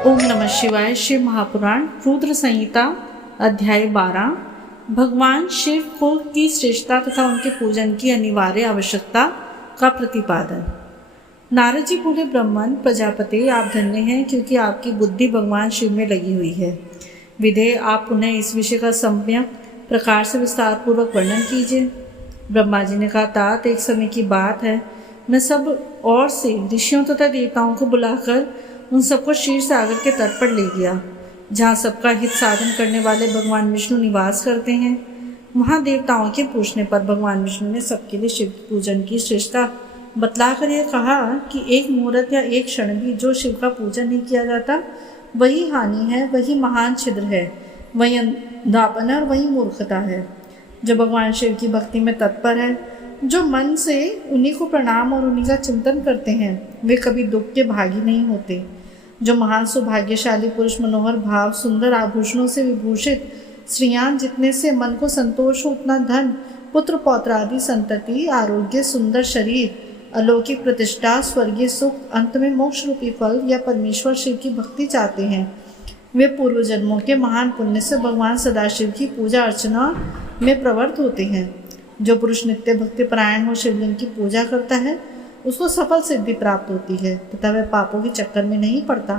ओम नमः शिवाय। शिव महापुराण रुद्र संहिता अध्याय 12। भगवान शिव को की श्रेष्ठता तथा उनके पूजन की अनिवार्य आवश्यकता का प्रतिपादन। नारद जी बोले, ब्रह्मन प्रजापति, आप धन्य हैं क्योंकि आपकी बुद्धि भगवान शिव में लगी हुई है। विधेय आप उन्हें इस विषय का सम्यक प्रकार से विस्तार पूर्वक वर्णन कीजिए। ब्रह्मा जी ने कहा, तात एक समय की बात है, मैं सब और से ऋषियों तथा देवताओं को बुलाकर उन सबको क्षीर सागर के तट पर ले गया, जहाँ सबका हित साधन करने वाले भगवान विष्णु निवास करते हैं। वहाँ देवताओं के पूछने पर भगवान विष्णु ने सबके लिए शिव पूजन की श्रेष्ठता बतलाकर यह कहा कि एक मुहूर्त या एक क्षण भी जो शिव का पूजन नहीं किया जाता वही हानि है, वही महान छिद्र है, वही अंधापन और वही मूर्खता है। जो भगवान शिव की भक्ति में तत्पर है, जो मन से उन्हीं को प्रणाम और उन्हीं का चिंतन करते हैं, वे कभी दुख के भागी नहीं होते। जो महान सौभाग्यशाली पुरुष मनोहर भाव, सुंदर आभूषणों से विभूषित स्त्रियां, जितने से मन को संतोष हो उतना धन, पुत्र पौत्र आदि संतति, आरोग्य, सुंदर शरीर, अलौकिक प्रतिष्ठा, स्वर्गीय सुख, अंत में मोक्ष रूपी फल या परमेश्वर शिव की भक्ति चाहते हैं, वे पूर्व जन्मों के महान पुण्य से भगवान सदाशिव की पूजा अर्चना में प्रवृत्त होते हैं। जो पुरुष नित्य भक्ति परायण हो शिवलिंग की पूजा करता है, उसको सफल सिद्धि प्राप्त होती है तथा वह पापों के चक्कर में नहीं पड़ता।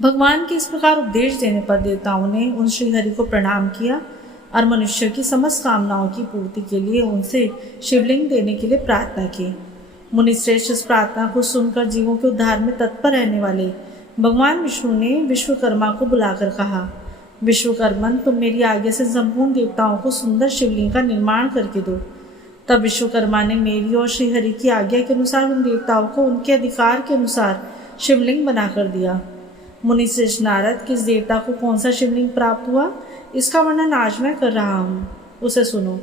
भगवान के इस प्रकार उपदेश देने पर देवताओं ने उन श्रीहरि को प्रणाम किया और मनुष्य की समस्त कामनाओं की पूर्ति के लिए उनसे शिवलिंग देने के लिए प्रार्थना की। मुनिश्रेष्ठ इस प्रार्थना को सुनकर जीवों के उद्धार में तत्पर रहने वाले भगवान विष्णु ने विश्वकर्मा को बुलाकर कहा, विश्वकर्मन, तुम मेरी आज्ञा से संपूर्ण देवताओं को सुंदर शिवलिंग का निर्माण करके दो। तब विश्वकर्मा ने मेरी और श्रीहरि की आज्ञा के अनुसार उन देवताओं को उनके अधिकार के अनुसार शिवलिंग बनाकर दिया। मुनिश्रेष्ठ नारद, किस देवता को कौन सा शिवलिंग प्राप्त हुआ, इसका वर्णन आज मैं कर रहा हूँ, उसे सुनो।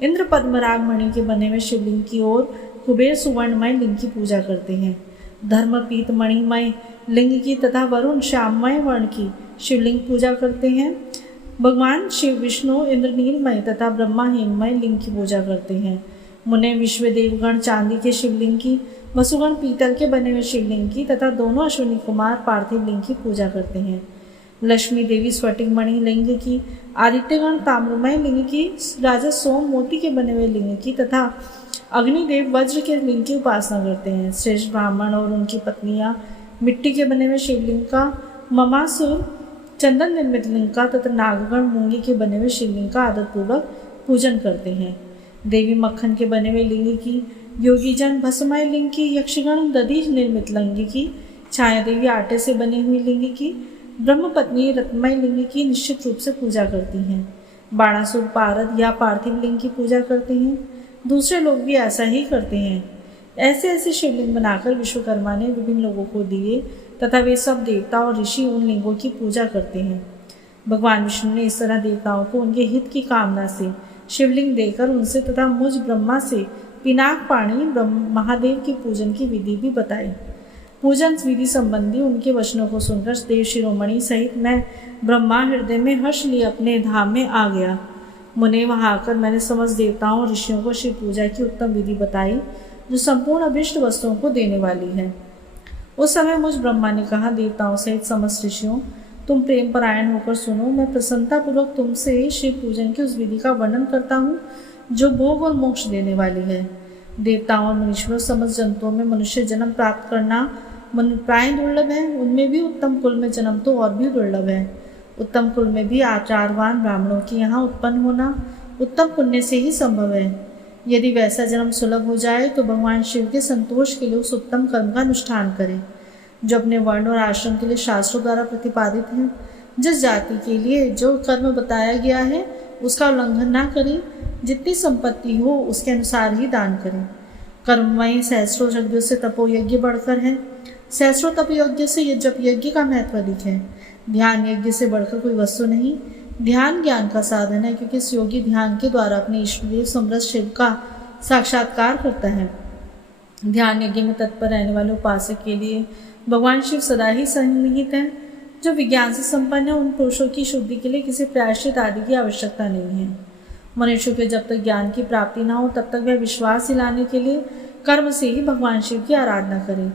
इंद्र पद्मराग मणि के बने हुए शिवलिंग की ओर कुबेर सुवर्णमय लिंग की पूजा करते हैं। धर्मपीत मणिमय लिंग की तथा वरुण श्याममय वर्ण की शिवलिंग पूजा करते हैं। भगवान शिव विष्णु इंद्रनीलमय तथा ब्रह्मा हेममय लिंग की पूजा करते हैं। मुने विश्वदेवगण चांदी के शिवलिंग की, वसुगण पीतल के बने हुए शिवलिंग की तथा दोनों अश्विनी कुमार पार्थिव लिंग की पूजा करते हैं। लक्ष्मी देवी स्फटिक मणि लिंग की, आदित्यगण ताम्रमय लिंग की, राजा सोम मोती के बने हुए लिंग की तथा अग्निदेव वज्र के लिंग की उपासना करते हैं। श्रेष्ठ ब्राह्मण और उनकी पत्नियां मिट्टी के बने हुए शिवलिंग का, ममासुर चंदन निर्मित लिंग का तथा नागगण मूंगी के बने हुए शिवलिंग का आदरपूर्वक पूजन करते हैं। देवी मक्खन के बने हुए लिंग की, योगीजन भस्ममय लिंग की, यक्षगण दधि निर्मित लिंग की, छाया देवी आटे से बनी हुई लिंग की, ब्रह्मपत्नी रत्नमय लिंग की निश्चित रूप से पूजा करती हैं। बाणासुर पारद या पार्थिव लिंग की पूजा करते हैं। दूसरे लोग भी ऐसा ही करते हैं। ऐसे ऐसे शिवलिंग बनाकर विश्वकर्मा ने विभिन्न लोगों को दिए तथा वे सब देवता और ऋषि उन लिंगों की पूजा करते हैं। भगवान विष्णु ने इस तरह देवताओं को उनके हित की कामना से शिवलिंग देकर उनसे तथा मुझ ब्रह्मा से पिनाक पाणी महादेव की पूजन की विधि भी बताई। पूजन विधि संबंधी उनके वचनों को सुनकर देव शिरोमणि सहित मैं ब्रह्मा हृदय में हर्ष लिए अपने धाम में आ गया। मुने, वहाँ आकर मैंने समस्त देवताओं और ऋषियों को शिव पूजा की उत्तम विधि बताई जो संपूर्ण अभिष्ट वस्तुओं को देने वाली है। उस समय मुझ ब्रह्मा ने कहा, देवताओं सहित समस्त ऋषियों, तुम प्रेम परायण होकर सुनो। मैं प्रसन्नतापूर्वक तुमसे शिव पूजन की उस विधि का वर्णन करता हूँ जो भोग और मोक्ष देने वाली है। देवताओं और मनुष्यों समस्त जंतुओं में मनुष्य जन्म प्राप्त करना प्राय दुर्लभ है, उनमें भी उत्तम कुल में जन्म तो और भी दुर्लभ है। उत्तम कुल में भी आचारवान ब्राह्मणों के यहाँ उत्पन्न होना उत्तम पुण्य से ही संभव है। यदि वैसा जन्म सुलभ हो जाए तो भगवान शिव के संतोष के लिए उस उत्तम कर्म का अनुष्ठान करें जो अपने वर्ण और आश्रम के लिए शास्त्रों द्वारा प्रतिपादित है। जिस जाति के लिए जो कर्म बताया गया है उसका उल्लंघन ना करें। जितनी संपत्ति हो उसके अनुसार ही दान करें। कर्ममय सहस्रों यज्ञों से तपोयज्ञ बढ़कर है। सहस्रों तप यज्ञ से जप यज्ञ का महत्व अधिक है। ध्यान यज्ञ से बढ़कर कोई वस्तु नहीं। ध्यान ज्ञान का साधन है, क्योंकि इस योगी ध्यान के द्वारा अपने ईष्टदेव समृद्ध शिव का साक्षात्कार करता है। ध्यान यज्ञ में तत्पर रहने वाले उपासक के लिए भगवान शिव सदा ही सन्निहित है। जो विज्ञान से संपन्न है उन पुरुषों की शुद्धि के लिए किसी प्रायश्चित आदि की आवश्यकता नहीं है। मनुष्य के जब तक ज्ञान की प्राप्ति न हो तब तक वह विश्वास दिलाने के लिए कर्म से ही भगवान शिव की आराधना करे।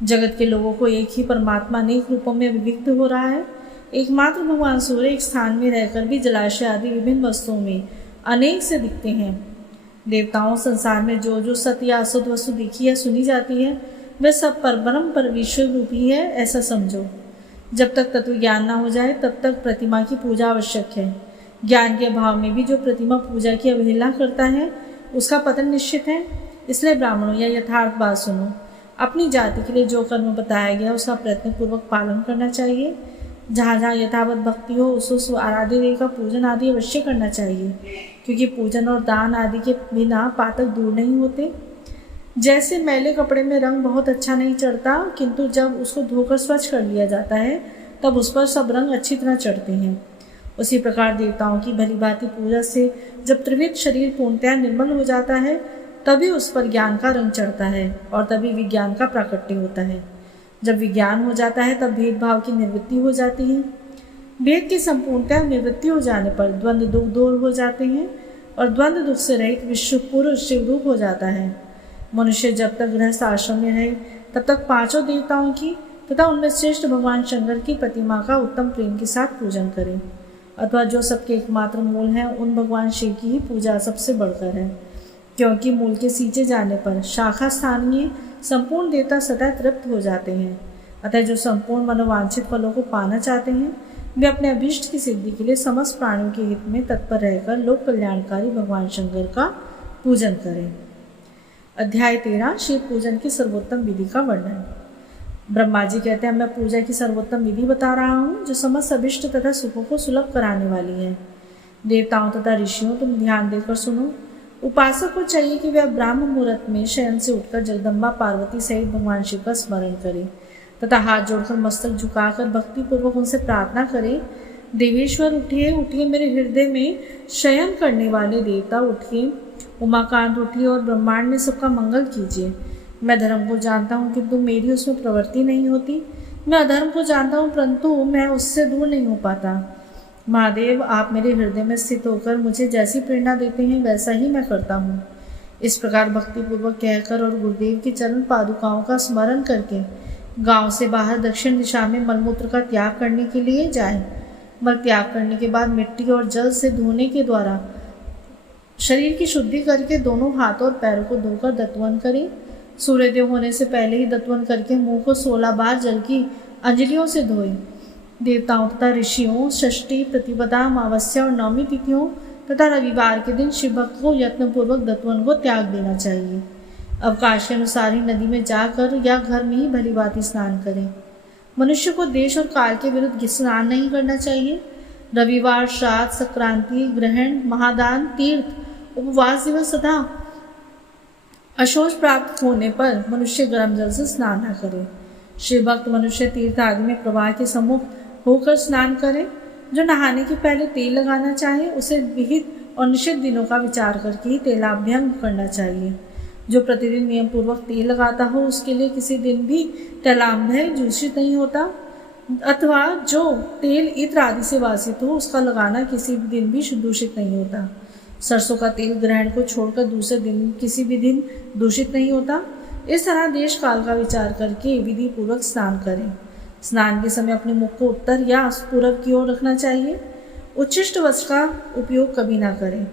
जगत के लोगों को एक ही परमात्मा अनेक रूपों में अभिव्यक्त हो रहा है। एकमात्र भगवान सूर्य एक स्थान में रहकर भी जलाशय आदि विभिन्न वस्तुओं में अनेक से दिखते हैं। देवताओं संसार में जो जो सत्य या असुद्ध वस्तु दिखी या सुनी जाती है वह सब परब्रह्म परमेश्वर रूप ही है, ऐसा समझो। जब तक तत्व ज्ञान ना हो जाए तब तक प्रतिमा की पूजा आवश्यक है। ज्ञान के अभाव में भी जो प्रतिमा पूजा की अवहेलना करता है उसका पतन निश्चित है। इसलिए ब्राह्मणों, या यथार्थ बात सुनो। अपनी जाति के लिए जो कर्म बताया गया उसका प्रयत्न पूर्वक पालन करना चाहिए। जहाँ जहाँ यथावत भक्ति हो उस आराध्य देव का पूजन आदि अवश्य करना चाहिए, क्योंकि पूजन और दान आदि के बिना पातक दूर नहीं होते। जैसे मैले कपड़े में रंग बहुत अच्छा नहीं चढ़ता, किंतु जब उसको धोकर स्वच्छ कर लिया जाता है तब उस पर सब रंग अच्छी तरह चढ़ते हैं। उसी प्रकार देवताओं की भली भांति पूजा से जब त्रिविध शरीर पूर्णतया निर्मल हो जाता है तभी उस पर ज्ञान का रंग चढ़ता है और तभी विज्ञान का प्राकट्य होता है। जब विज्ञान हो जाता है तब भेदभाव की निवृत्ति हो जाती है। भेद की संपूर्णतया निवृत्ति हो जाने पर द्वंद्व दुख दूर हो जाते हैं और द्वंद्व दुख से रहित विश्व पुरुष शिवरूप हो जाता है। मनुष्य जब तक गृहस्थ आश्रम में रहे तब तक पांचों देवताओं की तथा उनमें श्रेष्ठ भगवान शंकर की प्रतिमा का उत्तम प्रेम के साथ पूजन करें, अथवा जो सबके एकमात्र मूल हैं उन भगवान शिव की ही पूजा सबसे बढ़कर है, क्योंकि मूल के सींचे जाने पर शाखा स्थानीय संपूर्ण देवता सदा तृप्त हो जाते हैं। अतः जो संपूर्ण मनोवांछित फलों को पाना चाहते हैं वे अपने अभीष्ट की सिद्धि के लिए समस्त प्राणियों के हित में तत्पर रहकर लोक कल्याणकारी भगवान शंकर का पूजन करें। अध्याय 13 शिव पूजन की सर्वोत्तम विधि का वर्णन। ब्रह्मा जी कहते हैं, मैं पूजा की सर्वोत्तम विधि बता रहा हूँ जो समस्त अभिष्ट तथा सुखों को सुलभ कराने वाली है। देवताओं तथा ऋषियों, तुम ध्यान देकर सुनो। उपासक को चाहिए कि वह ब्राह्म मुहूर्त में शयन से उठकर जगदम्बा पार्वती सहित भगवान शिव का स्मरण करे तथा हाथ जोड़कर मस्तक झुकाकर भक्ति पूर्वक उनसे प्रार्थना करे, देवेश्वर उठिए उठिए, मेरे हृदय में शयन करने वाले देवता उठिए, उमाकांत उठिए और ब्रह्मांड में सबका मंगल कीजिए। मैं धर्म को जानता हूँ किंतु मेरी उसमें प्रवृत्ति नहीं होती। मैं अधर्म को जानता हूँ परंतु मैं उससे दूर नहीं हो पाता। महादेव, आप मेरे हृदय में स्थित होकर मुझे जैसी प्रेरणा देते हैं वैसा ही मैं करता हूँ। इस प्रकार भक्तिपूर्वक कहकर और गुरुदेव की चरण पादुकाओं का स्मरण करके गांव से बाहर दक्षिण दिशा में मलमूत्र का त्याग करने के लिए जाएं। मल त्याग करने के बाद मिट्टी और जल से धोने के द्वारा शरीर की शुद्धि करके दोनों हाथों और पैरों को धोकर दत्वन करें। सूर्योदय होने से पहले ही दत्वन करके मुंह को 16 बार जल की अंजलियों से धोएं। देवताओं तथा ऋषियों, षष्ठी, प्रतिपदा, अमावस्या और नवमी तिथियों तथा रविवार के दिन शिव भक्त को यत्नपूर्वक दत्वन को त्याग देना चाहिए। अवकाश के अनुसार ही नदी में जाकर या घर में ही भली भांति स्नान करें। मनुष्य को देश और काल के विरुद्ध स्नान नहीं करना चाहिए। रविवार, श्राद्ध, संक्रांति, ग्रहण, महादान, तीर्थ, उपवास दिवस तथा अशोच प्राप्त होने पर मनुष्य गर्म जल से स्नान न करे। शिव भक्त मनुष्य तीर्थ आदि में प्रवाह के सम्मुख होकर स्नान करे। जो नहाने के पहले तेल लगाना चाहे उसे विहित और निश्चित दिनों का विचार करके ही तेलाभ्यंग करना चाहिए। जो प्रतिदिन नियम पूर्वक तेल लगाता हो उसके लिए किसी दिन भी तैलाभ्यंग दूषित नहीं होता, अथवा जो तेल इत्र आदि से वासित हो उसका लगाना किसी भी दिन भी दूषित नहीं होता। सरसों का तेल ग्रहण को छोड़कर दूसरे दिन किसी भी दिन दूषित नहीं होता। इस तरह देश काल का विचार करके विधि पूर्वक स्नान करें। स्नान के समय अपने मुख को उत्तर या पूर्व की ओर रखना चाहिए। उच्छिष्ट वस्त्र का उपयोग कभी ना करें।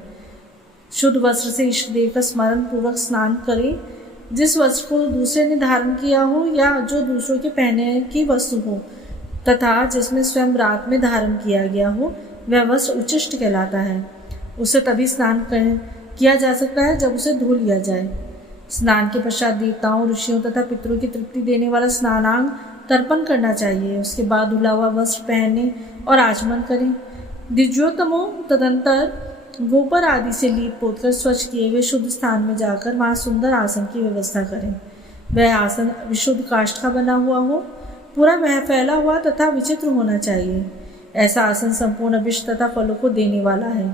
शुद्ध वस्त्र से इष्ट देव का स्मरण पूर्वक स्नान करें। जिस वस्त्र को दूसरे ने धारण किया हो या जो दूसरों के पहने की वस्तु हो तथा जिसमें स्वयं रात में धारण किया गया हो वह वस्त्र उच्छिष्ट कहलाता है। उसे तभी स्नान किया जा सकता है जब उसे धो लिया जाए। स्नान के पश्चात देवताओं, ऋषियों तथा पितरों की तृप्ति देने वाला स्नानांग तर्पण करना चाहिए। उसके बाद धुला हुआ वस्त्र पहने और आचमन करें। द्विजोतमों तदंतर गोबर आदि से लीप पोतकर स्वच्छ किए हुए शुद्ध स्थान में जाकर वहाँ सुंदर आसन की व्यवस्था करें। वह आसन विशुद्ध काष्ठ का बना हुआ हो, पूरा वह फैला हुआ तथा विचित्र होना चाहिए। ऐसा आसन संपूर्ण अभिष्ट तथा फलों को देने वाला है।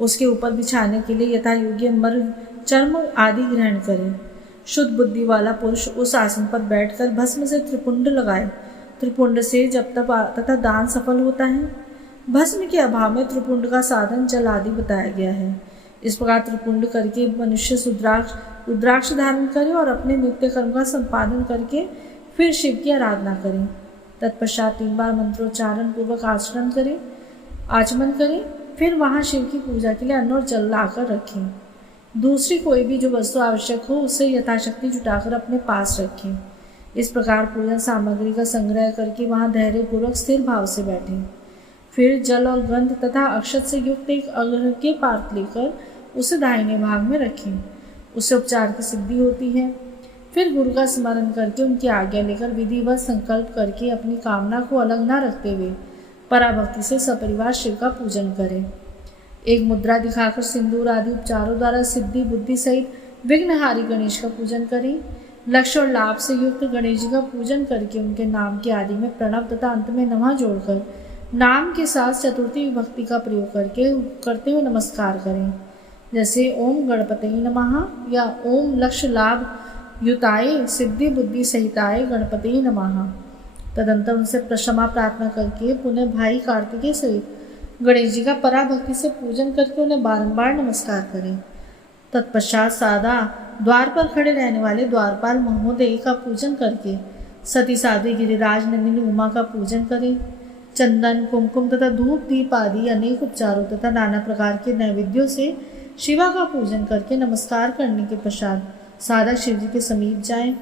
उसके ऊपर बिछाने के लिए यथा योग्य मर्ग, चर्म आदि ग्रहण करें। शुद्ध बुद्धि वाला पुरुष उस आसन पर बैठकर भस्म से त्रिपुंड लगाए। त्रिपुंड से जप तप तथा दान सफल होता है। भस्म के अभाव में त्रिपुंड का साधन जल आदि बताया गया है। इस प्रकार त्रिपुंड करके मनुष्य रुद्राक्ष धारण करे और अपने नित्य कर्म का संपादन करके फिर शिव की आराधना करें। तत्पश्चात 3 बार मंत्रोच्चारण पूर्वक आचमन करें। फिर वहाँ शिव की पूजा के लिए अन्न और जल लाकर रखें। दूसरी कोई भी जो वस्तु आवश्यक हो उसे यथाशक्ति जुटाकर अपने पास रखें। इस प्रकार पूजन सामग्री का संग्रह करके वहाँ धैर्यपूर्वक स्थिर भाव से बैठें। फिर जल और गंध तथा अक्षत से युक्त एक अग्र के पात्र लेकर उसे दाहिने भाग में रखें। उससे उपचार की सिद्धि होती है। फिर गुरु का स्मरण करके उनकी आज्ञा लेकर विधिवत संकल्प करके अपनी कामना को अलग न रखते हुए पराभक्ति से सपरिवार शिव का पूजन करें। एक मुद्रा दिखाकर सिंदूर आदि उपचारों द्वारा सिद्धि बुद्धि सहित विघ्नहारी गणेश का पूजन करें। लक्ष्य और लाभ से युक्त गणेश जी का पूजन करके उनके नाम के आदि में प्रणव तथा अंत में नमः जोड़कर नाम के साथ चतुर्थी विभक्ति का प्रयोग करते हुए नमस्कार करें। जैसे ओम गणपतये नमः या ओम लक्ष्य लाभ युताय सिद्धि बुद्धि सहिताय गणपतये नमः। तदंतर उनसे क्षमा प्रार्थना करके पुनः भाई कार्तिकेय सहित गणेश जी का पराभक्ति से पूजन करके उन्हें बारंबार नमस्कार करें। तत्पश्चात सादा द्वार पर खड़े रहने वाले द्वारपाल महोदय का पूजन करके सती साध्वी गिरिराज नंदिनी उमा का पूजन करें। चंदन कुमकुम तथा धूप दीप आदि अनेक उपचारों तथा नाना प्रकार के नैवेद्यों से शिवा का पूजन करके नमस्कार करने के पश्चात सादा शिव जी के समीप जाएं।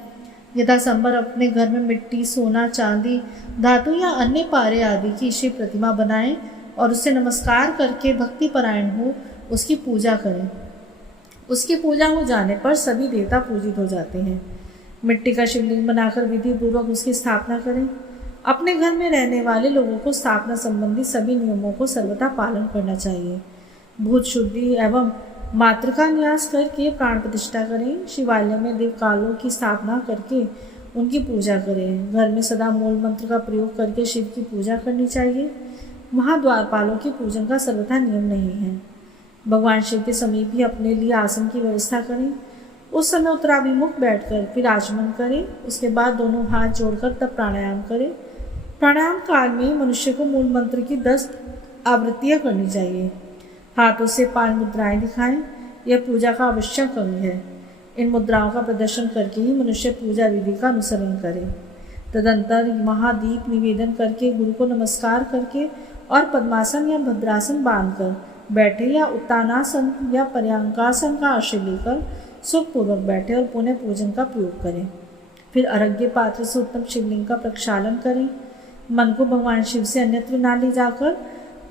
यथासंभव अपने घर में मिट्टी सोना चांदी धातु या अन्य पारे आदि की शिव प्रतिमा बनाएं और उससे नमस्कार करके भक्ति परायण हो उसकी पूजा करें। उसकी पूजा हो जाने पर सभी देवता पूजित हो जाते हैं। मिट्टी का शिवलिंग बनाकर विधि पूर्वक उसकी स्थापना करें। अपने घर में रहने वाले लोगों को स्थापना संबंधी सभी नियमों को सर्वथा पालन करना चाहिए। भूत शुद्धि एवं मातृका न्यास करके प्राण प्रतिष्ठा करें। शिवालय में देवकालों की स्थापना करके उनकी पूजा करें। घर में सदा मूल मंत्र का प्रयोग करके शिव की पूजा करनी चाहिए। वहाँ द्वारपालों के पूजन का सर्वथा नियम नहीं है। भगवान शिव के समीप ही अपने लिए आसन की व्यवस्था करें। उस समय उत्तराभिमुख बैठकर फिर आचमन करें। उसके बाद दोनों हाथ जोड़कर तब प्राणायाम करें। प्राणायाम काल में मनुष्य को मूल मंत्र की 10 आवृत्तियाँ करनी चाहिए। हाथों से 5 मुद्राएं दिखाएं। यह पूजा का आवश्यक अंग है। इन मुद्राओं का प्रदर्शन करके ही मनुष्य पूजा विधि का अनुसरण करे। तदंतर महादीप निवेदन करके गुरु को नमस्कार करके और पद्मासन या भद्रासन बांधकर बैठे या उत्तानासन या पर्यांकासन का आश्रय लेकर सुखपूर्वक बैठे और पुनः पूजन का प्रयोग करें। फिर अर्घ्य पात्र से उत्तम शिवलिंग का प्रक्षालन करें। मन को भगवान शिव से अन्यत्र न ले जाकर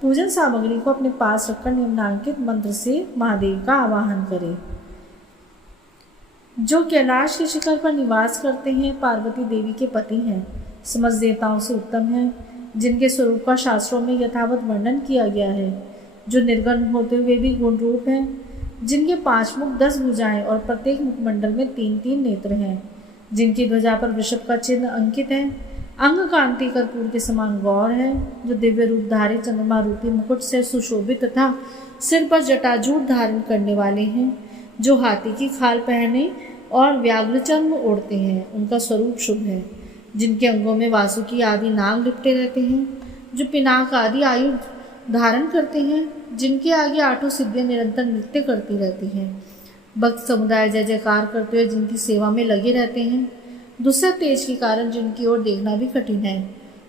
पूजन सामग्री को अपने पास रखकर निम्नांकित मंत्र से महादेव का आवाहन करें। जो कैलाश के शिखर पर निवास करते हैं, पार्वती देवी के पति हैं, समस्त देवताओं से उत्तम हैं, जिनके स्वरूप का शास्त्रों में यथावत वर्णन किया गया है, जो निर्गुण होते हुए भी गुण रूप हैं, जिनके 5 मुख 10 भुजाएं और प्रत्येक मुखमंडल में 3-3 नेत्र हैं, जिनकी ध्वजा पर वृषभ का चिन्ह अंकित है, अंग कांति कर्पूर के समान गौर है, जो दिव्य रूप धारे चंद्रमा रूपी मुकुट से सुशोभित तथा सिर पर जटाजूट धारण करने वाले हैं, जो हाथी की खाल पहने और व्याघ्र चर्म ओढ़ते हैं, उनका स्वरूप शुभ है, जिनके अंगों में वासुकी आदि नाग लिपटे रहते हैं, जो पिनाक आदि आयुध धारण करते हैं, जिनके आगे 8 सिद्धियां निरंतर नृत्य करती रहती हैं, भक्त समुदाय जय जयकार करते हुए जिनकी सेवा में लगे रहते हैं, दूसरे तेज के कारण जिनकी ओर देखना भी कठिन है,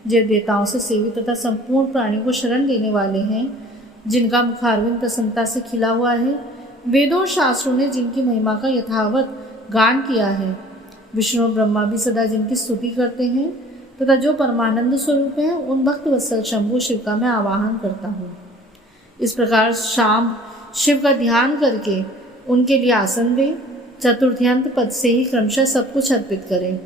जो देवताओं से सेवित तथा संपूर्ण प्राणियों को शरण लेने वाले हैं, जिनका मुखारविंद प्रसन्नता से खिला हुआ है, वेदों और शास्त्रों ने जिनकी महिमा का यथावत गान किया है, विष्णु और ब्रह्मा भी सदा जिनकी स्तुति करते हैं, तथा जो परमानंद स्वरूप हैं, उन भक्त वत्सल शंभु शिव का मैं आवाहन करता हूँ। इस प्रकार शाम शिव का ध्यान करके उनके लिए आसन दें। चतुर्थ्यंत पद से ही क्रमशः सब कुछ अर्पित करें।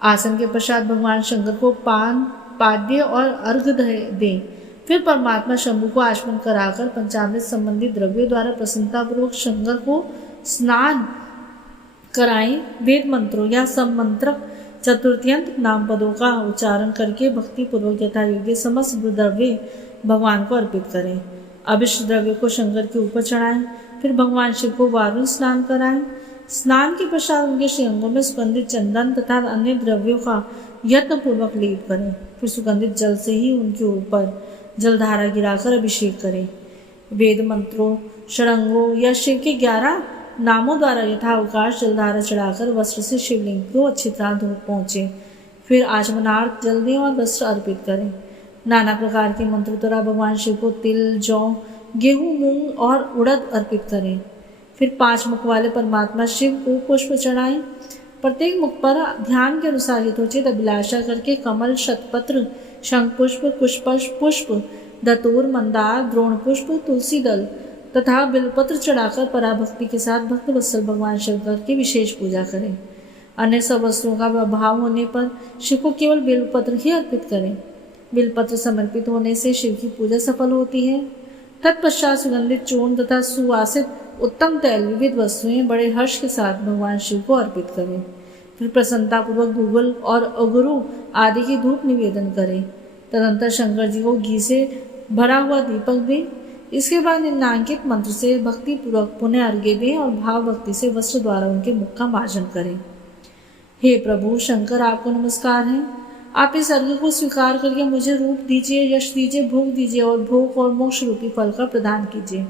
आसन के पश्चात भगवान शंकर को पान पाद्य और अर्घ्य दें। फिर परमात्मा शंभु को आचमन कराकर पंचामृत संबंधी द्रव्यों द्वारा प्रसन्नतापूर्वक शंकर को स्नान कराएं। वेद मंत्रों या सम्मंत्रक चतुर्थ्यंत नाम पदों का उच्चारण करके भक्ति पूर्वक यथा योग्य समस्त द्रव्य भगवान को अर्पित करें। अभिष्ट द्रव्य को शंकर के ऊपर चढ़ाएं। फिर भगवान शिव को वारुण स्नान कराएं। स्नान के पश्चात उनके श्रीअंगों में सुगंधित चंदन तथा अन्य द्रव्यों का यत्नपूर्वक लेप करें। फिर सुगंधित जल से ही उनके ऊपर जलधारा गिराकर अभिषेक करें। वेद मंत्रों षडंगों या शिव के 11 नामों द्वारा यथावकाश जलधारा चढ़ाकर वस्त्र से शिवलिंग को अच्छी तरह धो पहुँचे। फिर आचमनार्थ जल दें और वस्त्र अर्पित करें। नाना प्रकार के मंत्र द्वारा भगवान शिव को तिल, जौ, गेहूं, मूंग और उड़द अर्पित करें। फिर 5 मुख वाले परमात्मा शिव को पुष्प चढ़ाएं। प्रत्येक मुख पर ध्यान के अनुसार यथोचित अभिलाषा करके कमल, शतपत्र, शंख पुष्प, पुष्प, दतूर, मंदार, द्रोण पुष्प, तुलसी दल तथा बिलपत्र चढ़ाकर पराभक्ति के साथ भक्त वत्सल भगवान शंकर की विशेष पूजा करें। अन्य सब वस्तुओं का अभाव होने पर शिव को केवल बेलपत्र ही अर्पित करें। बेलपत्र समर्पित होने से शिव की पूजा सफल होती है। तत्पश्चात सुगंधित चूर्ण तथा सुवासित उत्तम तैल विविध वस्तुएं बड़े हर्ष के साथ भगवान शिव को अर्पित करें। फिर प्रसन्नतापूर्वक गूगल और अगुरु आदि की धूप निवेदन करें। तदंतर शंकर जी को घी से भरा हुआ दीपक दें। इसके बाद निम्नांकित मंत्र से भक्ति पूर्वक पुनः अर्घ्य दें और भाव भक्ति से वस्त्र द्वारा उनके मुख का मार्जन करें। हे प्रभु शंकर, आपको नमस्कार है। आप इस अर्घ्य को स्वीकार करके मुझे रूप दीजिए, यश दीजिए, भोग दीजिए और भोग और मोक्ष रूपी फल का प्रदान कीजिए।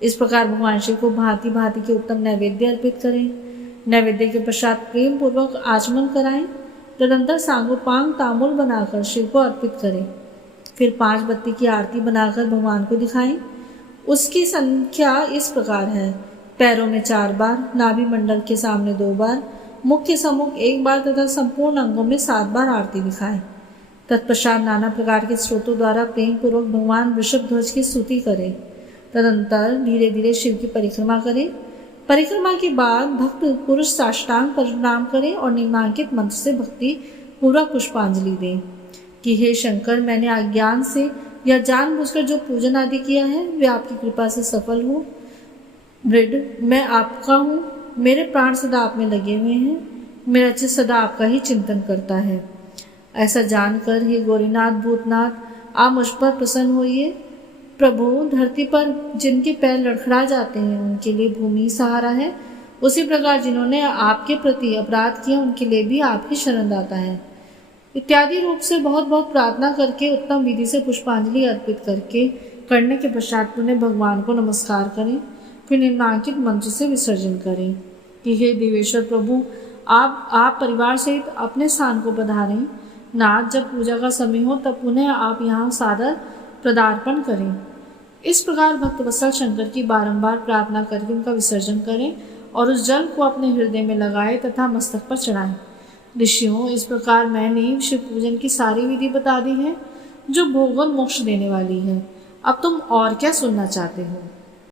इस प्रकार भगवान शिव को भांति भांति के उत्तम नैवेद्य अर्पित करें। नैवेद्य के पश्चात प्रेम पूर्वक आचमन कराएं। तदंतर सांगोपांग तांबूल बनाकर शिव को अर्पित करें। फिर 5 बत्ती की आरती बनाकर भगवान को दिखाएं। उसकी संख्या इस प्रकार है: पैरों में 4 बार, नाभि मंडल के सामने 2 बार, मुख के सम्मुख 1 बार तथा संपूर्ण अंगों में 7 बार आरती दिखाएं। तत्पश्चात नाना प्रकार के स्रोतों द्वारा प्रेम पूर्वक भगवान वृषभ ध्वज की स्तुति करें। तदंतर धीरे धीरे शिव की परिक्रमा करें। परिक्रमा के बाद भक्त पुरुष साष्टांग प्रणाम करें और निम्नांकित मंत्र से भक्ति पूर्वक पुष्पांजलि दें कि हे शंकर, मैंने अज्ञान से या जानबूझकर जो पूजन आदि किया है वे आपकी कृपा से सफल हो। वृद्ध, मैं आपका हूँ, मेरे प्राण सदा आप में लगे हुए हैं, मेरा चित्त सदा आपका ही चिंतन करता है। ऐसा जानकर हे गौरीनाथ, भूतनाथ, आप मुझ पर प्रसन्न होइए। प्रभु, धरती पर जिनके पैर लड़खड़ा जाते हैं उनके लिए भूमि सहारा है, उसी प्रकार जिन्होंने आपके प्रति अपराध किया उनके लिए भी आप ही शरणदाता है। इत्यादि रूप से बहुत बहुत प्रार्थना करके उत्तम विधि से पुष्पांजलि अर्पित करने के पश्चात पुनः भगवान को नमस्कार करें। फिर निम्नांकित मंत्र से विसर्जन करें कि हे देवेश्वर प्रभु, आप परिवार सहित अपने स्थान को पधारें। नाथ, जब पूजा का समय हो तब पुनः आप यहाँ सादर पदार्पण करें। इस प्रकार भक्त वत्सल शंकर की बारंबार प्रार्थना करके उनका विसर्जन करें और उस जल को अपने हृदय में लगाएं तथा मस्तक पर चढ़ाएं। ऋषियों, इस प्रकार मैंने शिव पूजन की सारी विधि बता दी है जो भोग और मोक्ष देने वाली है। अब तुम और क्या सुनना चाहते हो?